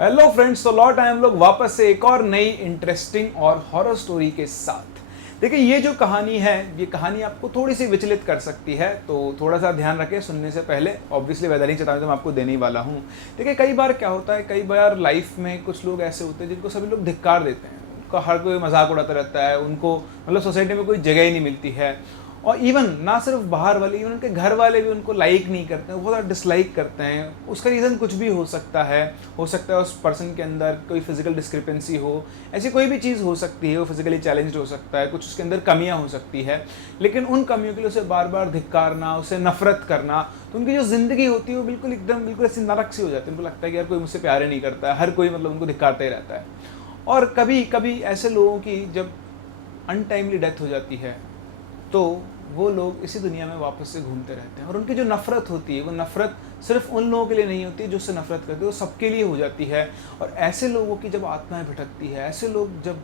Hello friends, तो लौट आए हम लोग वापस से एक और नई इंटरेस्टिंग और हॉरर स्टोरी के साथ। देखिए, ये जो कहानी है, ये कहानी आपको थोड़ी सी विचलित कर सकती है, तो थोड़ा सा ध्यान रखें सुनने से पहले। ऑब्वियसली वैधानिक चेतावनी तो मैं आपको देने ही वाला हूँ। देखिए, कई बार क्या होता है, कई बार लाइफ में कुछ लोग ऐसे होते हैं जिनको सभी लोग धिक्कार देते हैं, उनका हर कोई मजाक उड़ाता रहता है, उनको मतलब सोसाइटी में कोई जगह ही नहीं मिलती है। और इवन ना सिर्फ बाहर वाले, इवन उनके घर वाले भी उनको लाइक नहीं करते हैं, बहुत ज़्यादा डिसलाइक करते हैं। उसका रीज़न कुछ भी हो सकता है उस पर्सन के अंदर कोई फिजिकल डिस्क्रिपेंसी हो, ऐसी कोई भी चीज़ हो सकती है, वो फिजिकली चैलेंज्ड हो सकता है, कुछ उसके अंदर कमियां हो सकती है। लेकिन उन कमियों के लिए उसे बार बार धिक्कारना, उसे नफरत करना, तो उनकी जो ज़िंदगी होती है वो बिल्कुल ऐसी नरक सी हो जाती है। उनको लगता है कि यार कोई मुझसे प्यार ही नहीं करता है, हर कोई मतलब उनको धिक्कारता ही रहता है। और कभी कभी ऐसे लोगों की जब अनटाइमली डेथ हो जाती है, तो वो लोग इसी दुनिया में वापस से घूमते रहते हैं। और उनकी जो नफ़रत होती है, वो नफ़रत सिर्फ उन लोगों के लिए नहीं होती जो उससे नफ़रत करते हैं, वो सबके लिए हो जाती है। और ऐसे लोगों की जब आत्माएं भटकती है, ऐसे लोग जब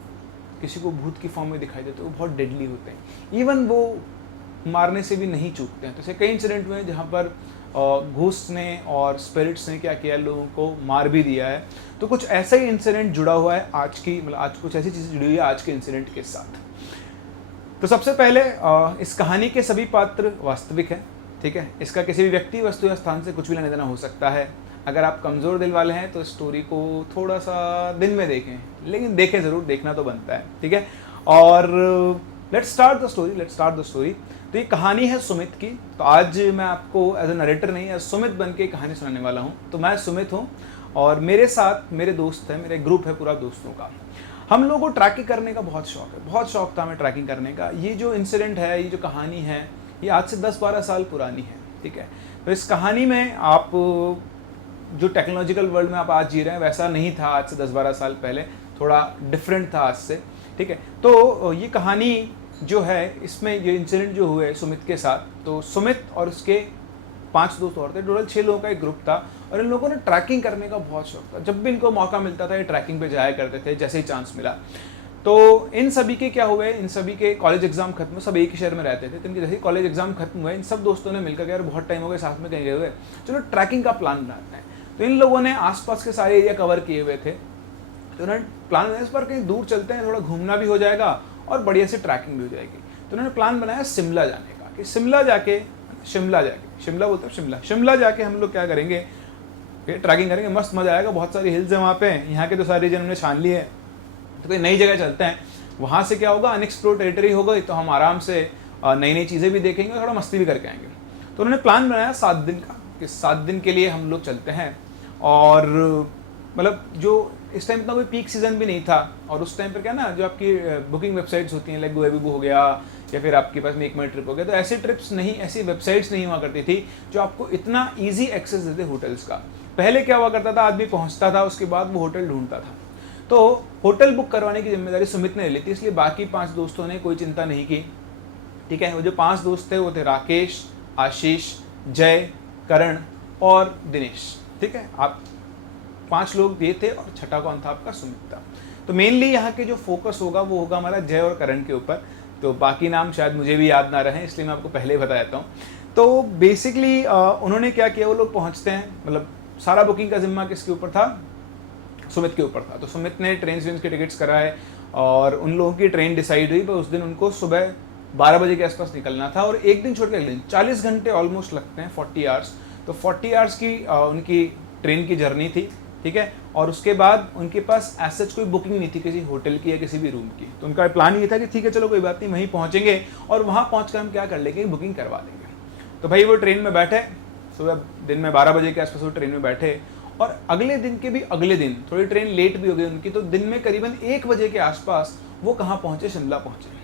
किसी को भूत की फॉर्म में दिखाई देते हैं, वो बहुत डेडली होते हैं। इवन वो मारने से भी नहीं चूकते हैं। तो ऐसे कई इंसिडेंट हुए जहाँ पर घोस्ट ने और स्पिरिट्स ने क्या किया, लोगों को मार भी दिया है। तो कुछ ऐसा ही इंसिडेंट जुड़ा हुआ है आज कुछ ऐसी चीज़ें जुड़ी हुई है आज के इंसिडेंट के साथ। तो सबसे पहले इस कहानी के सभी पात्र वास्तविक हैं, ठीक है। इसका किसी भी व्यक्ति, वस्तु या स्थान से कुछ भी लेना देना हो सकता है। अगर आप कमज़ोर दिल वाले हैं तो स्टोरी को थोड़ा सा दिन में देखें, लेकिन देखें ज़रूर, देखना तो बनता है, ठीक है। और लेट्स स्टार्ट द स्टोरी। तो ये कहानी है सुमित की। तो आज मैं आपको एज ए नरेटर नहीं, एज सुमित बन के कहानी सुनाने वाला हूँ। तो मैं सुमित हूँ और मेरे साथ मेरे दोस्त हैं, मेरा एक ग्रुप है पूरा दोस्तों का। हम लोगों को ट्रैकिंग करने का बहुत शौक है, बहुत शौक था हमें ट्रैकिंग करने का। ये जो इंसिडेंट है, ये जो कहानी है, ये आज से 10-12 साल पुरानी है, ठीक है। तो इस कहानी में आप जो टेक्नोलॉजिकल वर्ल्ड में आप आज जी रहे हैं, वैसा नहीं था आज से 10-12 साल पहले, थोड़ा डिफरेंट था आज से, ठीक है। तो ये कहानी जो है, इसमें ये इंसिडेंट जो हुए सुमित के साथ, तो सुमित और उसके 5 दोस्त और थे, टोटल 6 लोगों का एक ग्रुप था। और इन लोगों ने ट्रैकिंग करने का बहुत शौक था। जब भी इनको मौका मिलता था ये ट्रैकिंग पे जाया करते थे, जैसे ही चांस मिला। तो इन सभी के क्या हुए, इन सभी के कॉलेज एग्जाम खत्म हुए, सब एक ही शहर में रहते थे। तो इनके जैसे ही कॉलेज एग्जाम खत्म हुए, इन सब दोस्तों ने मिलकर, यार बहुत टाइम हो गया साथ में कहीं गए हुए, चलो ट्रैकिंग का प्लान बनाते हैं। तो इन लोगों ने आसपास के सारे एरिया कवर किए हुए थे। तो उन्होंने प्लान बनाया, इस पर कहीं दूर चलते हैं, थोड़ा घूमना भी हो जाएगा और बढ़िया से ट्रैकिंग भी हो जाएगी। तो उन्होंने प्लान बनाया शिमला जाने का, कि शिमला जाके हम लोग क्या करेंगे, ट्रैकिंग करेंगे, मस्त मजा आएगा, बहुत सारी हिल्स है वहाँ पे, यहाँ के तो सारे रीजन हमने छान लिए। तो कोई नई जगह चलते हैं, वहाँ से क्या होगा, अनएक्सप्लोर्ड टेरिटरी होगा, तो हम आराम से नई नई चीज़ें भी देखेंगे, थोड़ा मस्ती भी करके आएंगे। तो उन्होंने प्लान बनाया 7 दिन का, कि 7 दिन के लिए हम लोग चलते हैं। और मतलब जो इस टाइम इतना कोई पीक सीजन भी नहीं था। और उस टाइम पर क्या ना, जो आपकी बुकिंग वेबसाइट्स होती हैं, लाइक गोएबीबो हो गया, या फिर आपके पास में 1 मिनट ट्रिप हो गया, तो ऐसी ट्रिप्स नहीं, ऐसी वेबसाइट्स नहीं हुआ करती थी जो आपको इतना ईजी एक्सेस देते होटल्स का। पहले क्या हुआ करता था, आदमी पहुंचता था, उसके बाद वो होटल ढूंढता था। तो होटल बुक करवाने की जिम्मेदारी सुमित ने ली थी, इसलिए बाकी 5 दोस्तों ने कोई चिंता नहीं की, ठीक है। वो जो 5 दोस्त थे वो थे राकेश, आशीष, जय, करण और दिनेश, ठीक है। आप 5 लोग ये थे और छठा कौन था, आपका सुमित था। तो मेनली यहाँ के जो फोकस होगा वो होगा हमारा जय और करण के ऊपर। तो बाकी नाम शायद मुझे भी याद ना रहे, इसलिए मैं आपको पहले ही बता देता हूँ। तो बेसिकली उन्होंने क्या किया, वो लोग पहुँचते हैं, मतलब सारा बुकिंग का जिम्मा किसके ऊपर था, सुमित के ऊपर था। तो सुमित ने ट्रेन के टिकट्स कराए और उन लोगों की ट्रेन डिसाइड हुई, पर उस दिन उनको सुबह 12 बजे के आसपास निकलना था। और एक दिन छोड़ के अगले दिन 40 घंटे ऑलमोस्ट लगते हैं, 40 आवर्स। तो 40 आवर्स की उनकी ट्रेन की जर्नी थी, ठीक है। और उसके बाद उनके पास एज सच कोई बुकिंग नहीं थी किसी होटल की या किसी भी रूम की। तो उनका प्लान ये था कि ठीक है चलो कोई बात नहीं, वहीं पहुंचेंगे और वहां पहुंचकर हम क्या कर लेंगे, बुकिंग करवा देंगे। तो भाई वो ट्रेन में बैठे, सुबह दिन में 12 बजे के आसपास वो ट्रेन में बैठे। और अगले दिन के भी अगले दिन थोड़ी ट्रेन लेट भी हो गई उनकी, तो दिन में करीबन 1 बजे के आसपास वो कहाँ पहुंचे, शिमला पहुंचे।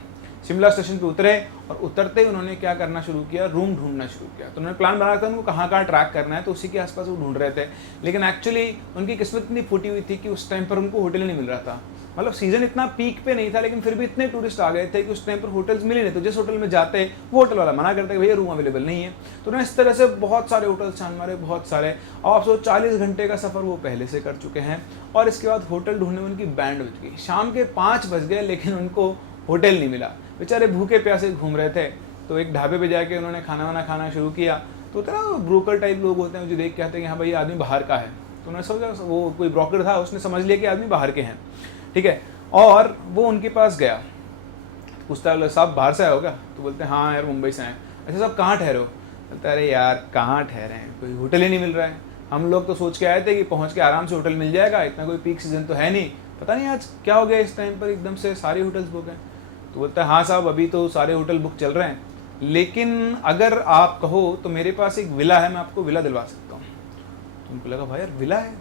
शिमला स्टेशन पे उतरे और उतरते ही उन्होंने क्या करना शुरू किया, रूम ढूंढना शुरू किया। तो उन्होंने प्लान बनाया था उनको कहाँ कहाँ ट्रैक करना है, तो उसी के आसपास वो ढूंढ रहे थे। लेकिन एक्चुअली उनकी किस्मत इतनी फूटी हुई थी कि उस टाइम पर उनको होटल नहीं मिल रहा था। मतलब सीजन इतना पीक पे नहीं था, लेकिन फिर भी इतने टूरिस्ट आ गए थे कि उस टाइम पर होटल्स मिले नहीं। तो जिस होटल में जाते वो होटल वाला मना करता है भैया रूम अवेलेबल नहीं है। तो उन्होंने इस तरह से बहुत सारे होटल्स छान मारे, बहुत सारे। अब आप सोचो 40 घंटे का सफ़र वो पहले से कर चुके हैं। और इसके बाद होटल ढूंढने में उनकी बैंड बज गई, शाम के 5 बज गए, लेकिन उनको होटल नहीं मिला। बेचारे भूखे प्यासे घूम रहे थे। तो एक ढाबे पे जाके उन्होंने खाना वाना खाना शुरू किया। तो होता है ना ब्रोकर टाइप लोग होते हैं जो देख के आते हैं कि हाँ भाई आदमी बाहर का है, तो उन्होंने सोचा, वो कोई ब्रोकर था, उसने समझ लिया कि आदमी बाहर के हैं, ठीक है, और वो उनके पास गया, पूछता है साहब बाहर से आए हो क्या? तो बोलते हैं हाँ यार मुंबई से आए। अच्छा साहब कहाँ ठहरे हो? बोलते अरे यार कहाँ ठहरे हैं, कोई होटल ही नहीं मिल रहा है, हम लोग तो सोच के आए थे कि पहुँच के आराम से होटल मिल जाएगा, इतना कोई पीक सीजन तो है नहीं, पता नहीं आज क्या हो गया इस टाइम पर एकदम से सारे होटल्स बुक हैं। तो बोलता है हाँ साहब अभी तो सारे होटल बुक चल रहे हैं, लेकिन अगर आप कहो तो मेरे पास एक विला है, मैं आपको विला दिलवा सकता हूँ। तो उनको लगा भाई यार विला है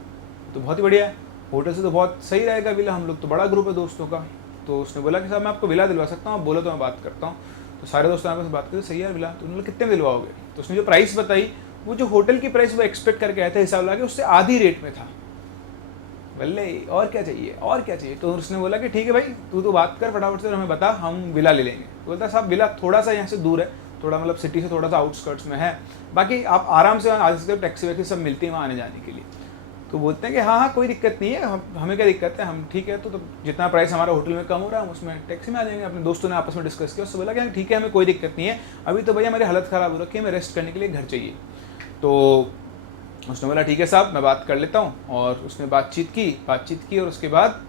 तो बहुत ही बढ़िया है, होटल से तो बहुत सही रहेगा विला, हम लोग तो बड़ा ग्रुप है दोस्तों का। तो उसने बोला कि साहब मैं आपको विला दिलवा सकता हूँ, आप बोलो तो मैं बात करता हूँ। तो सारे दोस्तों आपस में बात करते, सही है विला, तो उन्होंने कितने में दिलवाओगे? तो उसने जो प्राइस बताई, वो जो होटल की प्राइस वो एक्सपेक्ट करके आए थे, हिसाब लगा के उससे आधी रेट में था। बोले और क्या चाहिए और क्या चाहिए? तो उसने बोला कि ठीक है भाई तू तो बात कर फटाफट से और हमें बता, हम विला ले लेंगे। तो बोलता साहब विला थोड़ा सा यहाँ से दूर है, थोड़ा मतलब सिटी से थोड़ा सा आउटस्कर्ट्स में है, बाकी आप आराम से आ सकते हो, टैक्सी वैक्सी सब मिलती है वहाँ आने जाने के लिए। तो बोलते हैं कि हाँ हाँ कोई दिक्कत नहीं है, हमें क्या दिक्कत है, हम ठीक है, तो जितना प्राइस हमारा होटल में कम हो रहा है हम उसमें टैक्सी में आ जाएंगे। अपने दोस्तों ने आपस में डिस्कस किया, उससे बोला कि ठीक है हमें कोई दिक्कत नहीं है, अभी तो भैया मेरी हालत ख़राब हो रखी है, मैं रेस्ट करने के लिए घर चाहिए। तो उसने बोला ठीक है साहब मैं बात कर लेता हूँ, और उसने बातचीत की और उसके बाद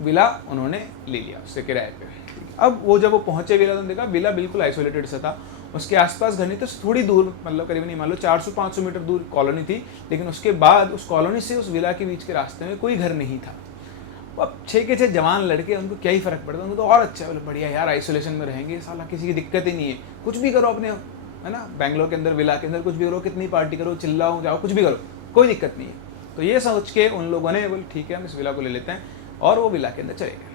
विला उन्होंने ले लिया उससे किराए पे। अब वो जब वो पहुँचे विला, तो देखा विला बिल्कुल आइसोलेटेड सा था, उसके आसपास घर नहीं तो थोड़ी दूर, मतलब करीबन मान लो 400-500 मीटर दूर कॉलोनी थी, लेकिन उसके बाद उस कॉलोनी से उस विला के बीच के रास्ते में कोई घर नहीं था। अब 6 के 6 जवान लड़के, उनको क्या ही फ़र्क पड़ता, उनको तो और अच्छा, बोले बढ़िया यार आइसोलेशन में रहेंगे, साला किसी की दिक्कत ही नहीं है, कुछ भी करो अपने, है ना, बैंगलोर के अंदर विला के अंदर कुछ भी करो, कितनी पार्टी करो, चिल्लाओ जाओ, कुछ भी करो, कोई दिक्कत नहीं है। तो ये सोच के उन लोगों ने बोले ठीक है हम इस विला को ले लेते हैं, और वो विला के अंदर चले गए।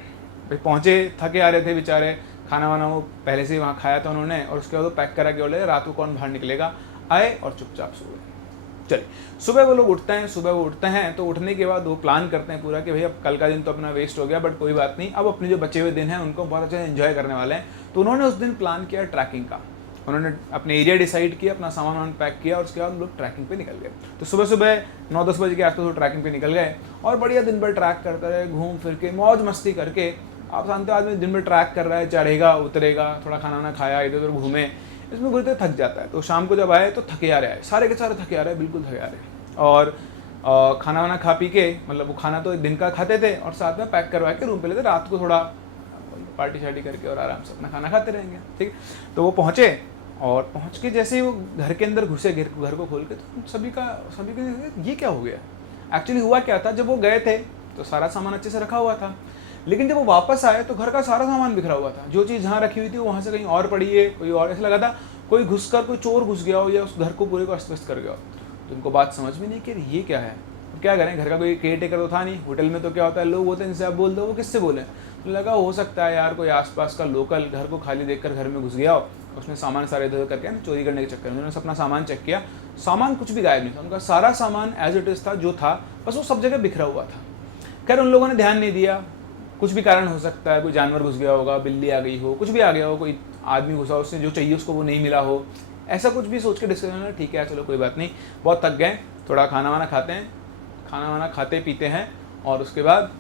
भाई पहुँचे, थके आ रहे थे बेचारे, खाना वाना वो पहले से ही वहाँ खाया था उन्होंने, और उसके बाद वो पैक करा के बोले रात को कौन बाहर निकलेगा, आए और चुपचाप सो गए। चलिए सुबह वो लोग उठते हैं, तो उठने के बाद वो प्लान करते हैं पूरा कि भाई अब कल का दिन तो अपना वेस्ट हो गया, बट कोई बात नहीं, अब अपने जो बचे हुए दिन हैं उनको बहुत अच्छे से एंजॉय करने वाले हैं। तो उन्होंने उस दिन प्लान किया ट्रैकिंग का, उन्होंने अपने एरिया डिसाइड किया, अपना सामान पैक किया, और उसके बाद लोग ट्रैकिंग पे निकल गए। तो सुबह सुबह 9-10 बजे के आसपास वो ट्रैकिंग पे निकल गए, और बढ़िया दिन भर ट्रैक करते रहे, घूम फिर के मौज मस्ती करके। आप जानते हो आदमी दिन भर ट्रैक कर रहा है, चढ़ेगा उतरेगा, थोड़ा खाना वाना खाया, इधर उधर घूमे, इसमें बुरी तरह थक जाता है। तो शाम को जब आए तो थके आ रहे हैं, सारे के सारे थके आ रहे हैं, बिल्कुल थके आ रहे हैं। और खाना वाना खा पी के, मतलब वो खाना तो दिन का खाते थे और साथ में पैक करवा के रूम पे लेते, रात को थोड़ा पार्टी शार्टी करके और आराम से अपना खाना खाते रहेंगे, ठीक। तो वो पहुँचे, और पहुँच के जैसे ही वो घर के अंदर घुसे, घर को खोल के, तो सभी के ये क्या हो गया। एक्चुअली हुआ क्या था, जब वो गए थे तो सारा सामान अच्छे से रखा हुआ था, लेकिन जब वो वापस आए तो घर का सारा सामान बिखरा हुआ था। जो चीज़ जहाँ रखी हुई थी वो वहाँ से कहीं और पड़ी है, कोई और, ऐसा लगा था कोई घुसकर कोई चोर घुस गया हो या उस घर को पूरे को अस्त व्यस्त कर गया हो। तो उनको बात समझ में नहीं कि ये क्या है, तो क्या करें, घर का कोई केयर टेकर तो था नहीं। होटल में तो क्या होता है, लोग होते हैं जिनसे आप बोल दो, वो किससे बोले। तो लगा हो सकता है यार कोई आसपास का लोकल घर को खाली देखकर घर में घुस गया हो, उसने सामान सारे इधर करके ना चोरी करने के चक्कर में उन्होंने अपना सामान चेक किया, सामान कुछ भी गायब नहीं था, उनका सारा सामान एज इट इज़ था जो था, बस वो सब जगह बिखरा हुआ था। खैर उन लोगों ने ध्यान नहीं दिया, कुछ भी कारण हो सकता है, कोई जानवर घुस गया होगा, बिल्ली आ गई हो, कुछ भी आ गया हो, कोई आदमी घुसा, उसने जो चाहिए उसको वो नहीं मिला हो, ऐसा कुछ भी सोच के डिस्कशन में ठीक है चलो कोई बात नहीं, बहुत थक गए, थोड़ा खाना वाना खाते हैं, खाना वाना खाते पीते हैं और उसके बाद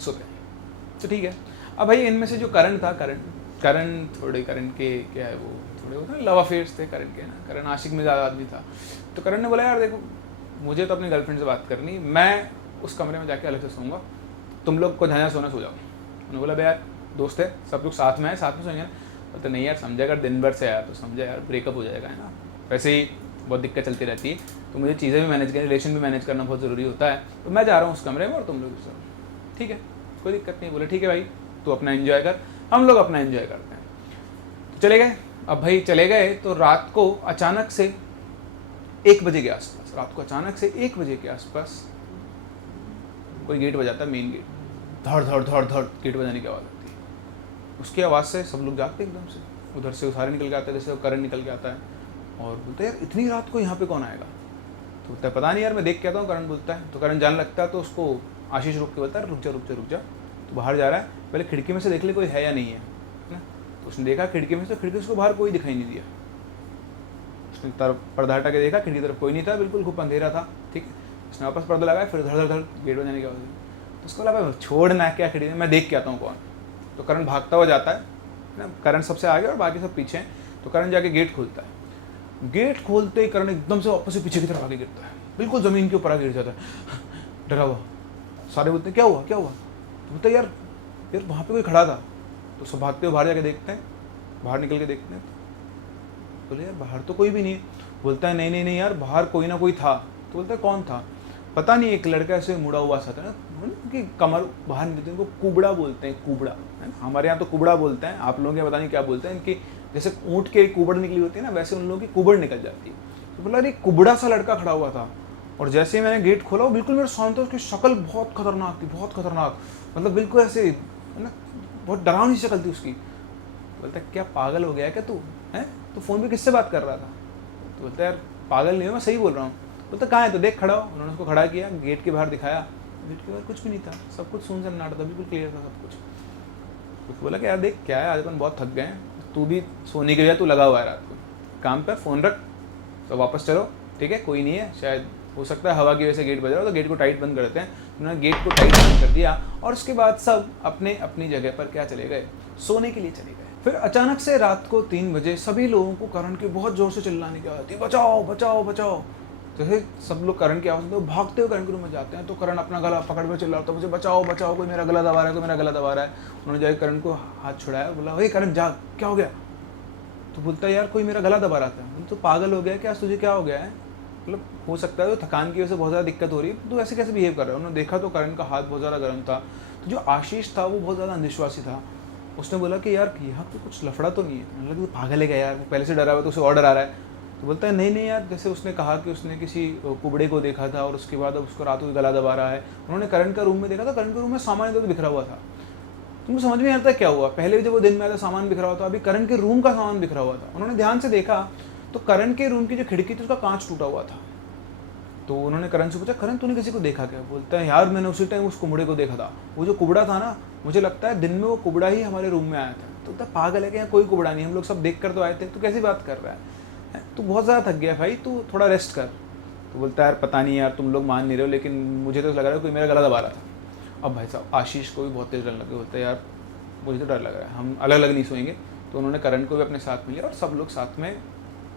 सोते हैं। तो ठीक है, अब भाई इनमें से जो करण था, करण थोड़े, करण के क्या है वो थोड़े होते हैं लव अफेयर्स थे करण के ना, करण आशिक में ज़्यादा आदमी था। तो करण ने बोला यार देखो मुझे तो अपनी गर्लफ्रेंड से बात करनी, मैं उस कमरे में जाके अलग से सोऊंगा, तुम लोग को जहाँ सोना सो जाओ। उन्होंने बोला भाई यार दोस्त है, सब लोग साथ में है, साथ में सोएंगे। बोलते नहीं यार समझा, अगर दिन भर से आया तो समझा यार ब्रेकअप हो जाएगा, है ना, वैसे ही बहुत दिक्कत चलती रहती है, तो मुझे चीज़ें भी मैनेज करनी, रिलेशन भी मैनेज करना बहुत ज़रूरी होता है, तो मैं जा रहा हूँ उस कमरे में और तुम लोग सो, ठीक है कोई दिक्कत नहीं। बोले ठीक है भाई तू अपना एंजॉय कर, हम लोग अपना एंजॉय करते हैं। तो चले गए। अब भाई चले गए तो रात को अचानक से 1 बजे के आसपास, रात को अचानक से 1 बजे के आसपास कोई गेट बजाता है, मेन गेट, धड़ धड़ धड़ धड़ गेट बजाने की आवाज़ आती है। उसकी आवाज़ से सब लोग जागते एकदम से, उधर से सारे निकल के आते हैं, जैसे करण निकल के आता है, और बोलते हैं यार इतनी रात को यहाँ पे कौन आएगा। तो बोलता है पता नहीं यार मैं देख के आता हूँ, करण बोलता है। तो करण जान लगता है, तो उसको आशीष रुक के बोलता है रुक जा रुक जा रुक जा। तो बाहर जा रहा है, पहले खिड़की में से देख ले कोई है या नहीं है ना। तो उसने देखा खिड़की में से, खिड़की से उसको बाहर कोई दिखाई नहीं दिया। उसने तरफ पर्दा हटा के देखा, खिड़की तरफ कोई नहीं था, बिल्कुल खूब अंधेरा था, ठीक है। उसने वापस पर्दा लगाया, फिर धड़ धड़ धड़ गेट बजाने की आवाज़। तो उसको लगा छोड़ना क्या खिड़की, मैं देख के आता हूँ कौन। तो करण भागता हुआ जाता है ना, करण सबसे आगे और बाकी सब पीछे हैं। तो करण जाके गेट खोलता है, गेट खोलते ही करण एकदम से वापस से पीछे की तरफ आगे गिरता है, बिल्कुल ज़मीन के ऊपर आगे गिर जाता है, डरा हुआ। सारे बोलते हैं क्या हुआ क्या हुआ, तो बोलते यार यार वहाँ पे कोई खड़ा था। तो सब भागते हुए बाहर जाके देखते हैं, बाहर निकल के देखते हैं, तो बोले यार बाहर तो कोई भी नहीं है। बोलता है नहीं नहीं नहीं यार बाहर कोई ना कोई था। तो बोलता है कौन था, पता नहीं, एक लड़का ऐसे मुड़ा हुआ सा था ना, कि कमर बाहर निकलती है, उनको कुबड़ा बोलते हैं, कुबड़ा है ना, हमारे यहाँ तो कुबड़ा बोलते हैं, आप लोगों के पता नहीं क्या बोलते हैं, इनकी जैसे ऊँट के कुबड़ निकली होती है ना, वैसे उन लोगों की कुबड़ निकल जाती है। तो बोला अरे कुबड़ा सा लड़का खड़ा हुआ था, और जैसे ही मैंने गेट खोला वो बिल्कुल मेरे सामने था, उसकी शक्ल बहुत खतरनाक थी, बहुत खतरनाक, मतलब बिल्कुल ऐसे है ना, बहुत डरावनी शक्ल थी उसकी। बोलता क्या पागल हो गया क्या तू, है तो फ़ोन पे किससे बात कर रहा था। तो बोलता यार पागल नहीं हो, मैं सही बोल रहा हूँ। बोलता कहाँ है तो देख खड़ा हो। उन्होंने उसको खड़ा किया, गेट के बाहर दिखाया, गेट के बाहर कुछ भी नहीं था, सब कुछ सुन सन्नाटा था, बिल्कुल क्लियर था सब कुछ। तो बोला कि यार देख क्या है, आज अपन बहुत थक गए हैं, तू भी सोने के लिए तू लगा हुआ है रात को, काम पर फ़ोन रख, तो वापस चलो, ठीक है कोई नहीं है, शायद हो सकता है हवा की वजह से गेट बज रहा हो, तो गेट को टाइट बंद करते हैं। उन्होंने गेट को टाइट बंद कर दिया, और उसके बाद सब अपने अपनी जगह पर क्या चले गए, सोने के लिए चले गए। फिर अचानक से रात को 3 बजे सभी लोगों को करण के बहुत जोर से चिल्लाने की आवाज़ आती है, बचाओ बचाओ बचाओ। जैसे सब लोग करण की आवाज़ सुनते भागते हुए करण के रूम में जाते हैं, तो करण अपना गला पकड़ कर चिल्ला रहा था, मुझे बचाओ बचाओ, कोई मेरा गला दबा रहा है, कोई मेरा गला दबा रहा है। उन्होंने जाकर करण को हाथ छुड़ाया, बोला अरे करण जाग, क्या हो गया। तो बोलता है यार कोई मेरा गला दबा रहा था। तो पागल हो गया क्या, तुझे क्या हो गया है, मतलब हो सकता है तो थकान की वजह से बहुत ज़्यादा दिक्कत हो रही है, तो ऐसे कैसे बिहेव कर रहा है। उन्होंने देखा तो करण का हाथ बहुत ज़्यादा गर्म था। तो जो आशीष था वो बहुत ज़्यादा अंधविश्वासी था, उसने बोला कि यार यहाँ पे कुछ लफड़ा तो नहीं है। मतलब कि पागल है क्या यार, वो पहले से डरा हुआ तो उसे और डरा रहा है। तो बोलता है नहीं नहीं यार, जैसे उसने कहा कि उसने किसी कुबड़े को देखा था और उसके बाद अब उसको रात को गला दबा रहा है। उन्होंने करण का रूम में देखा था, करण के रूम में सामान इधर बिखरा हुआ था। तुमको समझ में नहीं आता क्या हुआ, पहले जब वो दिन में आया था सामान बिखरा हुआ था, अभी करण के रूम का सामान बिखरा हुआ था। उन्होंने ध्यान से देखा तो करण के रूम की जो खिड़की थी उसका कांच टूटा हुआ था। तो उन्होंने करण से पूछा करण तूने किसी को देखा क्या। बोलता है यार मैंने उसी टाइम उस कुबड़े को देखा था, वो जो कुबड़ा था ना, मुझे लगता है दिन में वो कुबड़ा ही हमारे रूम में आया था। तो बोलता पागल है कि यहाँ कोई कुबड़ा नहीं, हम लोग सब देख कर तो आए थे, तू कैसी बात कर रहा है, तू बहुत ज़्यादा थक गया भाई, तू थोड़ा रेस्ट कर। तो बोलता है यार पता नहीं यार, तुम लोग मान नहीं रहे हो, लेकिन मुझे तो लग रहा है कोई मेरा गला दबा रहा था। अब भाई साहब आशीष को भी बहुत तेज डर लगे, बोलता है यार मुझे तो डर लग रहा है, हम अलग अलग नहीं सोएंगे। तो उन्होंने करण को भी अपने साथ में लिया और सब लोग साथ में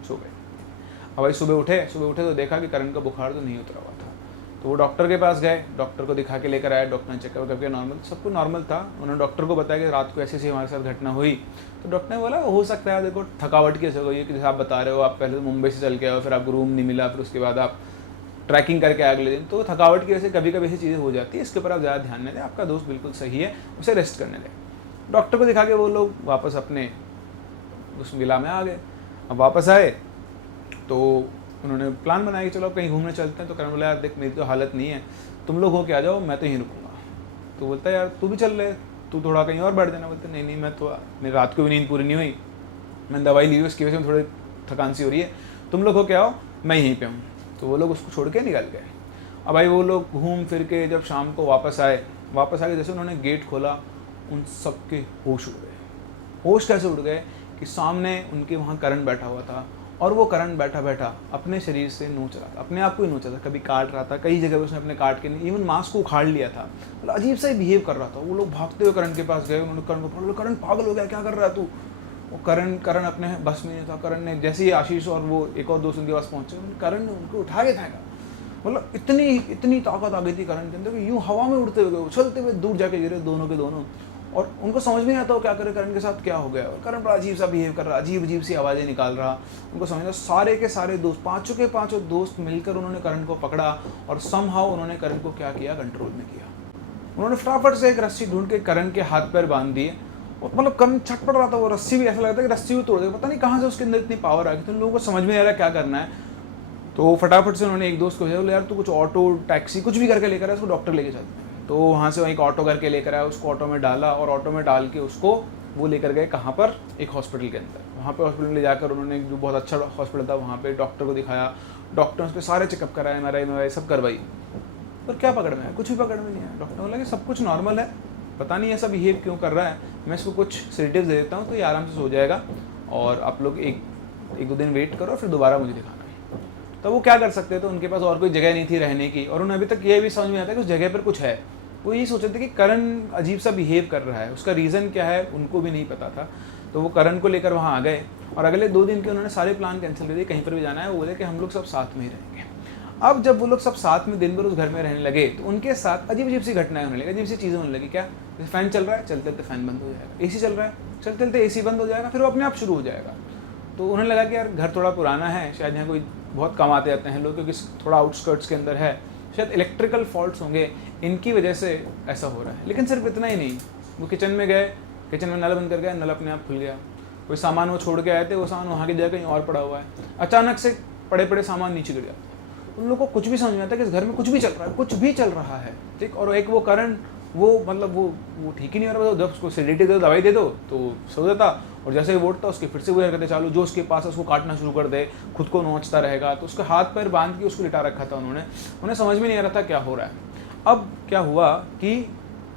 सो गए। अब भाई सुबह उठे तो देखा कि करण का बुखार तो नहीं उतरा हुआ था। तो वो डॉक्टर के पास गए, डॉक्टर को दिखा के लेकर आए, डॉक्टर ने चेकअप करके नॉर्मल, सब कुछ नॉर्मल था। उन्होंने डॉक्टर को बताया कि रात को ऐसी हमारे साथ घटना हुई। तो डॉक्टर ने बोला हो सकता है देखो थकावट की वजह से, जैसे आप बता रहे हो, आप पहले तो मुंबई से चल के आए, फिर आपको रूम नहीं मिला, फिर उसके बाद आप ट्रैकिंग करके आए अगले दिन, तो थकावट की वजह से कभी कभी ऐसी चीज़ें हो जाती है। इसके ऊपर आप ज़्यादा ध्यान नहीं दें, आपका दोस्त बिल्कुल सही है, उसे रेस्ट करने दें। डॉक्टर को दिखा के वो लोग वापस अपने उस विला में आ गए। अब वापस आए तो उन्होंने प्लान बनाया कि चलो कहीं घूमने चलते हैं। तो करण बोला यार देख मेरी तो हालत नहीं है, तुम लोग हो के आ जाओ, मैं तो यहीं रुकूंगा। तो बोलता है यार तू भी चल रहे, तू थोड़ा कहीं और बैठ जाना। बोलते नहीं नहीं मैं तो, मेरी रात को भी नींद पूरी नहीं हुई, मैंने दवाई ली हुई, उसकी वजह से थोड़ी थकान सी हो रही है, तुम लोग हो के आओ, मैं यहीं पर हूँ। तो वो लोग उसको छोड़ के निकल गए। अब भाई वो लोग घूम फिर के जब शाम को वापस आके जैसे उन्होंने गेट खोला, उन सबके होश उड़ गए। होश कैसे उड़ गए कि सामने उनके वहाँ करण बैठा हुआ था, और वो करण बैठा बैठा अपने शरीर से नोच रहा था, अपने आप को ही नोच रहा था, कभी काट रहा था, कई जगह पे उसने अपने काट के इवन मास्क को उखाड़ लिया था, मतलब अजीब सा ही बिहेव कर रहा था। वो लोग भागते हुए करण के पास गए, उन्होंने करण को पकड़ा, करण पागल हो गया, क्या कर रहा है तू। वो करण अपने बस में नहीं था। करण ने जैसे ही आशीष और वो एक और दोस्त उनके पास पहुंचे, करण ने उनको उठा के फेंका। मतलब इतनी ताकत आ गई थी करण के अंदर कि यूँ हवा में उड़ते हुए उछलते हुए दूर जाके गिरे दोनों के दोनों, और उनको समझ में नहीं आता वो क्या करे, करण के साथ क्या हो गया। और करण बड़ा अजीब सा बिहेव कर रहा, अजीब सी आवाज़ें निकाल रहा। उनको समझ में, सारे के सारे दोस्त, पाँचों के पाँचों दोस्त मिलकर उन्होंने करण को पकड़ा, और समहाउ उन्होंने करण को क्या किया, कंट्रोल में किया। उन्होंने फटाफट से एक रस्सी ढूंढ के करण के हाथ पैर बांध दिए, और मतलब करण छटपट रहा था, वो रस्सी भी ऐसा लगता है कि रस्सी भी तोड़ देगा, पता नहीं कहाँ से उसके अंदर इतनी पावर आ गई। तो लोगों को समझ में नहीं आ रहा क्या करना है। तो फटाफट से उन्होंने एक दोस्त को भेजा, बोले यार तू कुछ ऑटो टैक्सी कुछ भी करके लेकर आया, उसको डॉक्टर लेके चलते हैं। तो वहाँ से वहीं एक ऑटो करके लेकर आया, उसको ऑटो में डाला, और ऑटो में डाल के उसको वो लेकर गए कहाँ पर, एक हॉस्पिटल के अंदर। वहाँ पे हॉस्पिटल ले जाकर उन्होंने, जो बहुत अच्छा हॉस्पिटल था, वहाँ पे डॉक्टर को दिखाया। डॉक्टर ने उस पर सारे चेकअप कराए, MRI सब करवाई, पर क्या पकड़ में है, कुछ भी पकड़ में नहीं आया। डॉक्टर बोला कि सब कुछ नॉर्मल है, पता नहीं ऐसा बिहेव क्यों कर रहा है, मैं इसको कुछ सेडेटिव्स दे देता हूँ तो ये आराम से सो जाएगा, और आप लोग एक दो दिन वेट करो, फिर दोबारा मुझे दिखाना है। तो वो क्या कर सकते थे, उनके पास और कोई जगह नहीं थी रहने की, और उन्हें अभी तक ये भी समझ में आता है कि उस जगह पर कुछ है। वो यही सोच रहे थे कि करण अजीब सा बिहेव कर रहा है, उसका रीज़न क्या है उनको भी नहीं पता था। तो वो करण को लेकर वहाँ आ गए और अगले 2 दिन के उन्होंने सारे प्लान कैंसिल कर दिए, कहीं पर भी जाना है वो बोले कि हम लोग सब साथ में ही रहेंगे। अब जब वो लोग सब साथ में दिन भर उस घर में रहने लगे तो उनके साथ अजीब अजीब सी घटनाएं होने लगी, अजीब सी चीज़ें होने लगी। क्या? जैसे फ़ैन चल रहा है, चलते चलते फ़ैन बंद हो जाएगा, एसी चल रहा है, चलते चलते एसी बंद हो जाएगा, फिर वो अपने आप शुरू हो जाएगा। तो उन्हें लगा कि यार घर थोड़ा पुराना है, शायद यहाँ कोई बहुत कम आते जाते हैं लोग, क्योंकि थोड़ा आउटस्कर्ट्स के अंदर है, शायद इलेक्ट्रिकल फॉल्ट्स होंगे, इनकी वजह से ऐसा हो रहा है। लेकिन सिर्फ इतना ही नहीं, वो किचन में गए, किचन में नल बंद कर गया, नल अपने आप खुल गया। कोई सामान वो छोड़ के आए थे, वो सामान वहाँ की जगह कहीं और पड़ा हुआ है, अचानक से पड़े पड़े सामान नीचे गिर जाता है। उन लोगों को कुछ भी समझ में आता है कि इस घर में कुछ भी चल रहा है, कुछ भी चल रहा है, ठीक। और एक वो करण, वो मतलब वो ठीक ही नहीं हो रहा, जब उसको सेडेटिव दे दो, दवाई दे दो तो सो जाता, और जैसे ही वोटता उसके फिर से वो हरकतें चालू, जो उसके पास है उसको काटना शुरू कर दे, खुद को नोचता रहेगा। तो उसके हाथ पैर बांध के उसको लिटा रखा था उन्होंने, उन्हें समझ में नहीं आ रहा था क्या हो रहा है। अब क्या हुआ कि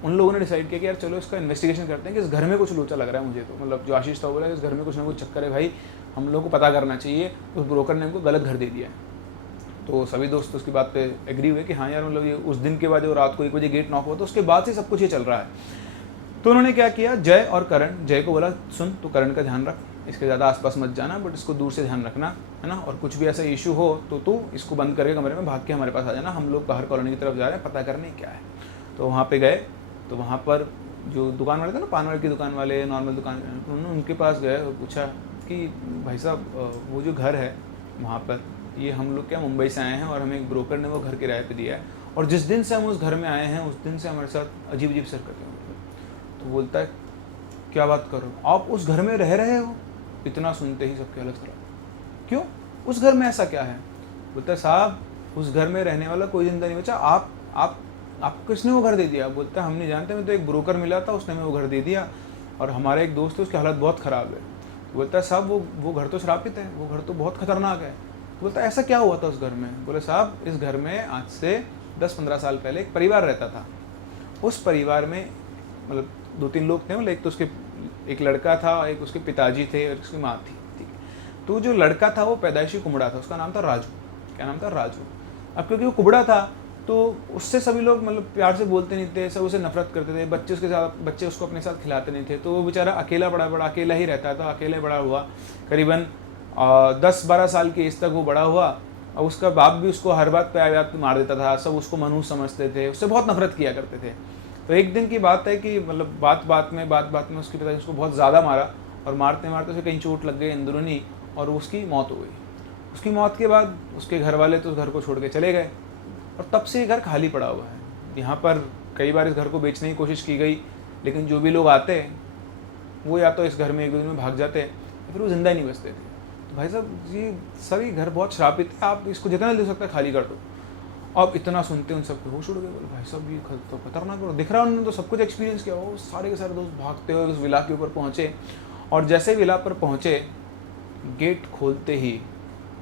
उन लोगों ने डिसाइड किया कि यार चलो इसका इन्वेस्टिगेशन करते हैं कि इस घर में कुछ लोचा लग रहा है मुझे। तो मतलब जो आशीष था वो बोला इस घर में कुछ ना कुछ चक्कर है भाई, हम लोग को पता करना चाहिए, उस ब्रोकर ने हमको गलत घर दे दिया है। तो सभी दोस्त उसकी बात पे एग्री हुए कि हाँ यार, मतलब ये उस दिन के बाद जो रात को 1 बजे गेट नॉक हुआ तो उसके बाद से सब कुछ ये चल रहा है। तो उन्होंने क्या किया, जय और करण, जय को बोला सुन तू करण का ध्यान रख, इसके ज़्यादा आसपास मत जाना, बट इसको दूर से ध्यान रखना, है ना, और कुछ भी ऐसा इशू हो तो तू इसको बंद करके कमरे में भाग के हमारे पास आ जाना, हम लोग बाहर कॉलोनी की तरफ जा रहे हैं पता करने क्या है। तो वहाँ पे गए, तो वहाँ पर जो दुकान वाले थे ना, पान वाले की दुकान वाले, नॉर्मल दुकान, उन्होंने उनके पास गए और पूछा कि भाई साहब वो जो घर है वहाँ पर, ये हम लोग क्या मुंबई से आए हैं और हमें एक ब्रोकर ने वो घर किराए पे दिया है, और जिस दिन से हम उस घर में आए हैं उस दिन से हमारे साथ अजीब अजीब हरकतें होती हैं। तो बोलता है क्या बात करो, आप उस घर में रह रहे हो? इतना सुनते ही सबकी हालत खराब। क्यों? उस घर में ऐसा क्या है? बोलता है साहब उस घर में रहने वाला कोई जिंदा नहीं बचा, आपको किसने वो घर दे दिया? बोलता है हम नहीं जानते, मैं तो एक ब्रोकर मिला था, उसने हमें वो घर दे दिया, और हमारे एक दोस्त है उसकी हालत बहुत ख़राब है। बोलता है साहब वो घर तो श्रापित है, वो घर तो बहुत खतरनाक है। बोलता है ऐसा क्या हुआ था उस घर में? बोले साहब इस घर में आज से 10-15 साल पहले एक परिवार रहता था। उस परिवार में मतलब 2-3 लोग थे, मतलब एक तो उसके एक लड़का था, एक उसके पिताजी थे और उसकी माँ थी, ठीक है। तो जो लड़का था वो पैदाइशी कुबड़ा था, उसका नाम था राजू। क्या नाम था? राजू। अब क्योंकि वो कुबड़ा था तो उससे सभी लोग मतलब प्यार से बोलते नहीं थे, सब उसे नफरत करते थे, बच्चे उसको अपने साथ खिलाते नहीं थे। तो वो बेचारा अकेला बड़ा अकेला ही रहता था, अकेले बड़ा हुआ, करीबन 10-12 साल की एज तक वो बड़ा हुआ। और उसका बाप भी उसको हर बात पे आया मार देता था, सब उसको मनहूस समझते थे, उससे बहुत नफरत किया करते थे। तो एक दिन की बात है कि मतलब बात बात में उसके पिताजी उसको बहुत ज़्यादा मारा, और मारते मारते उसे कहीं चोट लग गई अंदरूनी, और उसकी मौत हो गई। उसकी मौत के बाद उसके घर वाले तो उस घर को छोड़ के चले गए, और तब से ये घर खाली पड़ा हुआ है। यहाँ पर कई बार इस घर को बेचने की कोशिश की गई, लेकिन जो भी लोग आते वो या तो इस घर में 1-2 दिन में भाग जाते या फिर वो जिंदा ही नहीं बचते थे। तो भाई साहब ये सभी घर बहुत श्रापित है, आप इसको जितना दे सकते हैं खाली कर दो। अब इतना सुनते उन सबको होश उड़ गए, बोले भाई साहब ये तो खतरनाक हो, दिख रहा है उन्होंने तो सब कुछ एक्सपीरियंस किया। वो सारे के सारे दोस्त भागते हुए उस विला के ऊपर पहुँचे, और जैसे विला पर पहुँचे गेट खोलते ही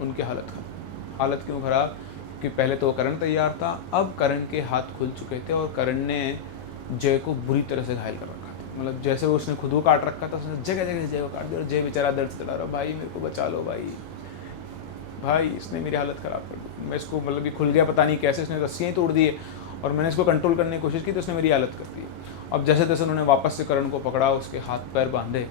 उनकी हालत खराब। हालत क्यों खराब? कि पहले तो करण तैयार था, अब करण के हाथ खुल चुके थे और करण ने जय को बुरी तरह से घायल कर रखा था। मतलब जैसे वो उसने खुद को काट रखा था, उसने जगह जगह जय को काट दिया, और जय बेचारा दर्द से चला रहा, भाई मेरे को बचा लो भाई इसने मेरी हालत ख़राब कर दी। मैं इसको मतलब कि खुल गया पता नहीं कैसे, इसने रस्सियाँ ही तोड़ दी है, और मैंने इसको कंट्रोल करने की कोशिश की तो उसने मेरी हालत कर दी। अब जैसे तैसे उन्होंने वापस से करण को पकड़ा, उसके हाथ पैर बांधे,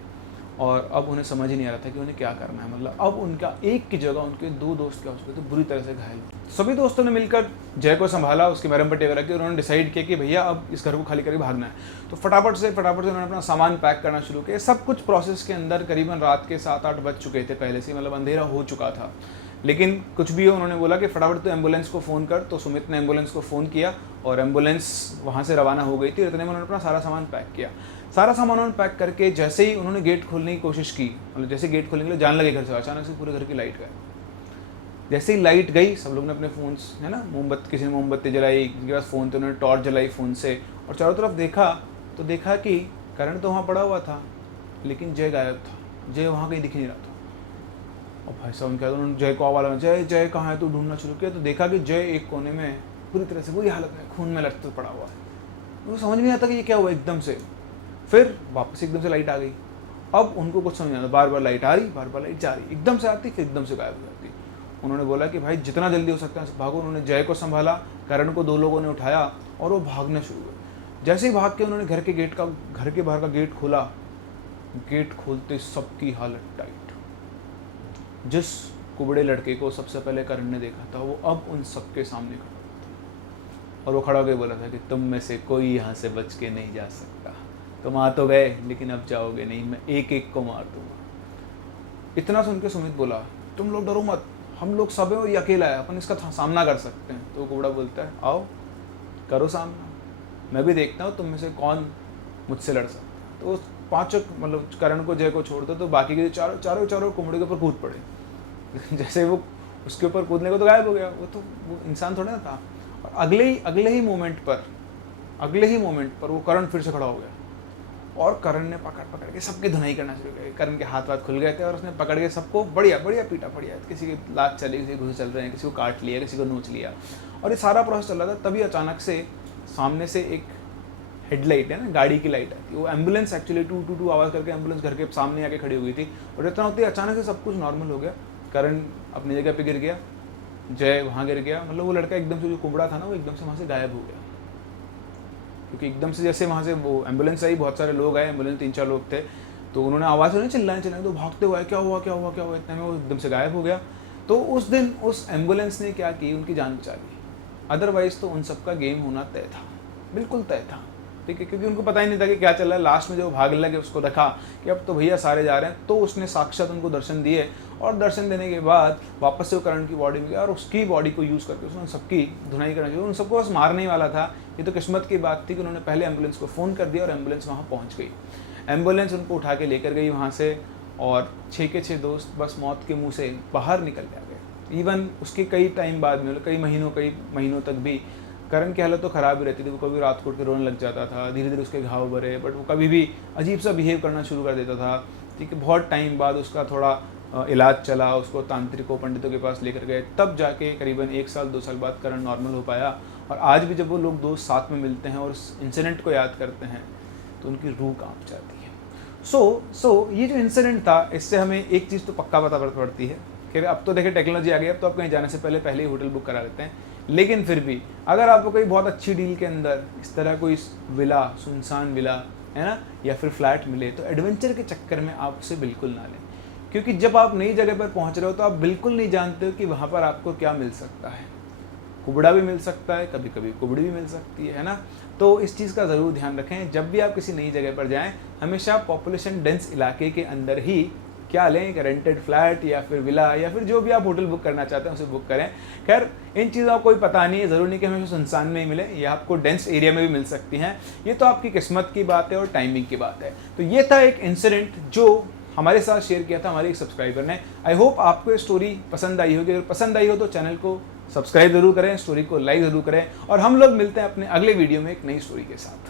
और अब उन्हें समझ ही नहीं आ रहा था कि उन्हें क्या करना है। मतलब अब उनका एक की जगह उनके 2 दोस्त क्या हो चुके थे, बुरी तरह से घायल। सभी दोस्तों ने मिलकर जय को संभाला, उसकी मरहम पट्टी वगैरह की, उन्होंने डिसाइड किया कि भैया अब इस घर को खाली करके भागना है। तो फटाफट से उन्होंने अपना सामान पैक करना शुरू किया। सब कुछ प्रोसेस के अंदर करीबन रात के 7-8 बज चुके थे पहले से, मतलब अंधेरा हो चुका था। लेकिन कुछ भी हो, उन्होंने बोला कि फटाफट तो एम्बुलेंस को फ़ोन कर। तो सुमित ने एम्बुलेंस को फ़ोन किया और एम्बुलेंस वहाँ से रवाना हो गई थी। इतने में उन्होंने अपना सारा सामान पैक किया। सारा सामान उन्होंने पैक करके जैसे ही उन्होंने गेट खोलने की कोशिश की, मतलब जैसे गेट खोलने के लिए जान लगे घर से, अचानक से पूरे घर की लाइट गई। जैसे ही लाइट गई, सब लोग ने अपने फ़ोन्स, है ना, किसी ने मोमबत्ती जलाई, जिनके पास फ़ोन थे उन्होंने टॉर्च जलाई फ़ोन से, और चारों तरफ देखा तो देखा कि करण तो वहाँ पड़ा हुआ था, लेकिन जय गायब था। जय वहाँ कहीं दिख नहीं रहा था। और भाई साहब क्या, उन्होंने जय को आवाज़, जय कहाँ है, तो ढूंढना शुरू किया। तो देखा कि जय एक कोने में पूरी तरह से बुरी हालत में खून में लटक पड़ा हुआ है। वो समझ नहीं आता कि ये क्या हुआ एकदम से। फिर वापस एकदम से लाइट आ गई। अब उनको कुछ समझ नहीं आता, बार बार लाइट आ रही, बार बार लाइट जा रही, एकदम से आती फिर एकदम से गायब हो जाती। उन्होंने बोला कि भाई जितना जल्दी हो सकता है भागो। उन्होंने जय को संभाला, करण को 2 लोगों ने उठाया और वो भागना शुरू हुए। जैसे ही भाग के उन्होंने घर के बाहर का गेट खोला, गेट खोलते सबकी हालत टाइट। जिस कुबड़े लड़के को सबसे पहले करण ने देखा था वो अब उन सबके सामने खड़ा था और वो खड़ा होकर बोला था कि तुम में से कोई यहाँ से बच के नहीं जा सकता। तुम आ तो गए लेकिन अब जाओगे नहीं, मैं एक एक को मार दूंगा। इतना सुन के सुमित बोला तुम लोग डरो मत, हम लोग सब हैं और ये अकेला है, अपन इसका सामना कर सकते हैं। तो कुबड़ा बोलता है आओ करो सामना, मैं भी देखता हूँ तुम में से कौन मुझसे लड़ सकता है। तो उस पांचों मतलब करण को जय को छोड़ दो तो बाकी के चारों कुमड़े के ऊपर कूद पड़े। जैसे वो उसके ऊपर कूदने को तो गायब हो गया, वो इंसान थोड़ा ना था। और अगले ही मोमेंट पर वो करण फिर से खड़ा हो गया और करण ने पकड़ के सबकी धुनाई करना शुरू किया। करण के हाथ खुल गए थे और उसने पकड़ के सबको बढ़िया पीटा। किसी की लात चली, किसी घुस चल रहे हैं, किसी को काट लिया, किसी को नोच लिया और ये सारा प्रोसेस चल रहा था। तभी अचानक से सामने से एक हेडलाइट है ना, गाड़ी की लाइट आती है, वो एम्बुलेंस एक्चुअली टू आवाज़ करके एम्बुलेंस घर के सामने आके खड़ी हुई थी। और इतना होते ही अचानक से सब कुछ नॉर्मल हो गया। करण अपनी जगह पे गिर गया, जय वहाँ गिर गया। मतलब वो लड़का एकदम से जो कुबड़ा था ना वो एकदम से वहाँ से गायब हो गया, क्योंकि एकदम से जैसे वहाँ से वो एम्बुलेंस आई, बहुत सारे लोग आए, एम्बुलेंस 3-4 लोग थे, तो उन्होंने आवाज़ नहीं चिल्लाने तो भागते हुए क्या हुआ इतने में वो एकदम से गायब हो गया। तो उस दिन उस एम्बुलेंस ने क्या की, उनकी जान बचा ली। अदरवाइज तो उन सबका गेम होना तय था, बिल्कुल तय था। ठीक है, क्योंकि उनको पता ही नहीं था कि क्या चल रहा है। लास्ट में जब भाग लगे उसको देखा कि अब तो भैया सारे जा रहे हैं, तो उसने साक्षात उनको दर्शन दिए और दर्शन देने के बाद वापस से वो करण की बॉडी में गया और उसकी बॉडी को यूज़ करके उसने सबकी धुनाई करना चाहिए। उन सबको बस मारने ही वाला था। ये तो किस्मत की बात थी कि उन्होंने पहले एम्बुलेंस को फ़ोन कर दिया और एम्बुलेंस वहाँ पहुँच गई। एम्बुलेंस उनको उठा के लेकर गई वहाँ से और 6 के 6 दोस्त बस मौत के मुँह से बाहर निकल गए। इवन उसके कई टाइम बाद में, कई महीनों तक भी करण की हालत तो ख़राब ही रहती थी। वो कभी रात को उठ के रोने लग जाता था, धीरे धीरे उसके घाव भरे, बट वो कभी भी अजीब सा बिहेव करना शुरू कर देता था। ठीक है, बहुत टाइम बाद उसका थोड़ा इलाज चला, उसको तांत्रिकों पंडितों के पास लेकर गए, तब जाके करीबन 1 साल 2 साल बाद करण नॉर्मल हो पाया। और आज भी जब वो लोग दोस्त साथ में मिलते हैं और उस इंसिडेंट को याद करते हैं तो उनकी रूह कांप जाती है। सो ये जो इंसिडेंट था, इससे हमें एक चीज़ तो पक्का पता पड़ती है कि अब तो देखिए टेक्नोलॉजी आ गई, अब तो आप कहीं जाने से पहले ही होटल बुक करा लेते हैं। लेकिन फिर भी अगर आपको कोई बहुत अच्छी डील के अंदर इस तरह कोई विला, सुनसान विला है ना, या फिर फ्लैट मिले, तो एडवेंचर के चक्कर में आप उसे बिल्कुल ना लें। क्योंकि जब आप नई जगह पर पहुंच रहे हो तो आप बिल्कुल नहीं जानते हो कि वहाँ पर आपको क्या मिल सकता है। कुबड़ा भी मिल सकता है, कभी कभी कुबड़ी भी मिल सकती है ना। तो इस चीज़ का ज़रूर ध्यान रखें। जब भी आप किसी नई जगह पर जाएँ, हमेशा पॉपुलेशन डेंस इलाके के अंदर ही क्या लें, एक रेंटेड फ्लैट या फिर विला या फिर जो भी आप होटल बुक करना चाहते हैं उसे बुक करें। खैर इन चीज़ों का कोई पता नहीं है, ज़रूर नहीं कि हमेशा सुनसान में ही मिले, ये आपको डेंस एरिया में भी मिल सकती हैं। ये तो आपकी किस्मत की बात है और टाइमिंग की बात है। तो ये था एक इंसिडेंट जो हमारे साथ शेयर किया था हमारे एक सब्सक्राइबर ने। आई होप आपको ये स्टोरी पसंद आई होगी। अगर पसंद आई हो तो चैनल को सब्सक्राइब जरूर करें, स्टोरी को लाइक ज़रूर करें और हम लोग मिलते हैं अपने अगले वीडियो में एक नई स्टोरी के साथ।